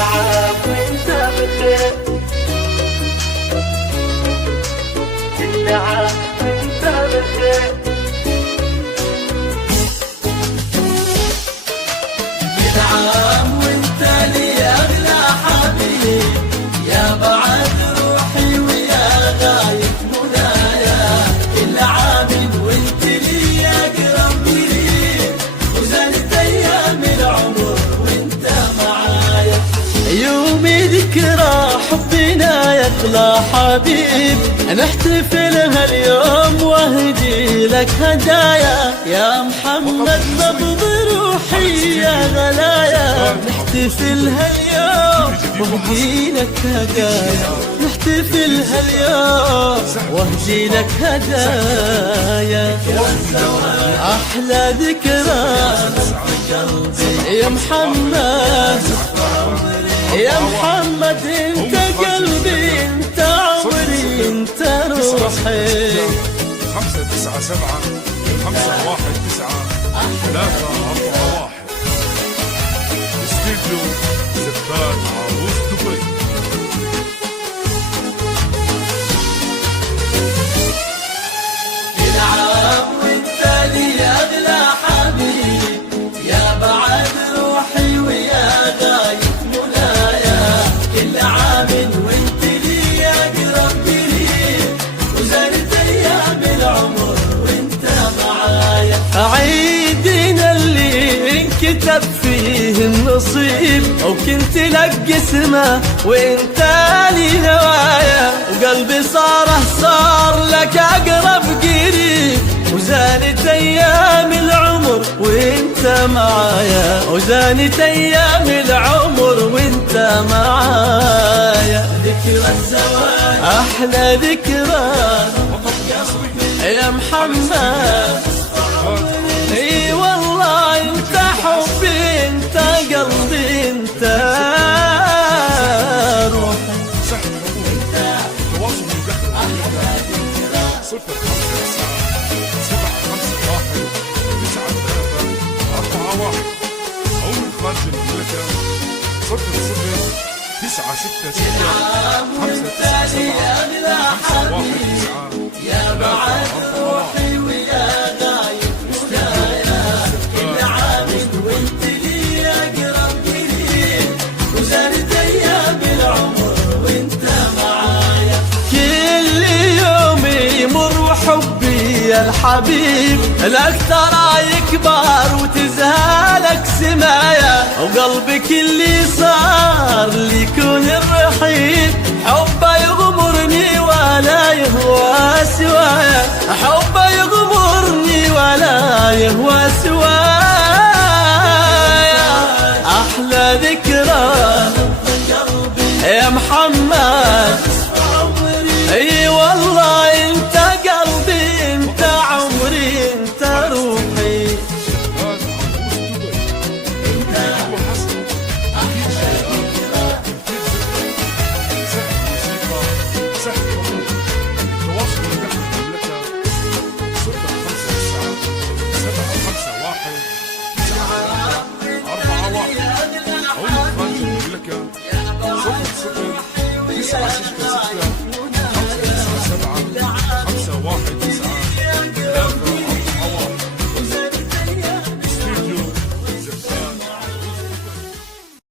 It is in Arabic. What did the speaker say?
عام وانت بخير، كل عام وانت بخير. كل عام وانت لي اغلى حبيب، يا بعد روحي ويا غاية منايا. كل عام وانت لي اقرب قريب، وزادت ايام العمر وانت معايا. يومي ذكرى حبنا يطلع حبيب، نحتفل هاليوم واهدي لك هدايا. يا محمد نبض روحي يا غلايا، نحتفل هاليوم واهدي لك هدايا. نحتفل هاليوم واهدي لك هدايا. احلى ذكرى يا محمد، يا محمد انت قلبي، انت عمري، انت روحي. 597-519-341 استديو زبال عروس دبي. كل عام وانت لي اغلى حبيب، يا بعد روحي ويا غاية منايا. كل عام وانت لي اقرب قريب، وزادت ايام العمر وانت معايا. عيدنا اللي انكتب فيه النصيب، او كنت لك قسمه وانت لي هوايا. وقلبي صار لك اقرب قريب، وزانت ايام العمر وانت معايا. وزانت ايام العمر وانت معايا. ذكرى الزواج احلى ذكرى يا محمد. اي والله انت حبي، انت قلبي، انت روحي. تواصل مدخل 056-751-9341 أو من خارج المملكة 00966-597-541. يا بعد روحي ويا غاية منايا. كل عام وانت لي اقرب قريب، وزادت ايام العمر وانت معايا. كل يوم يمر وحبي يا الحبيب لك ترى يكبر وتزهالك سمايا. وقلبك اللي صار لي يكون الرحيل، حبه يغمرني ولا يهوى سوايا. حبه يغمرني ولا يهوى سوايا. احلى ذكرى يا محمد. اي والله انت قلبي، انت عمري، انت روحي. أو من خارج المملكة 00966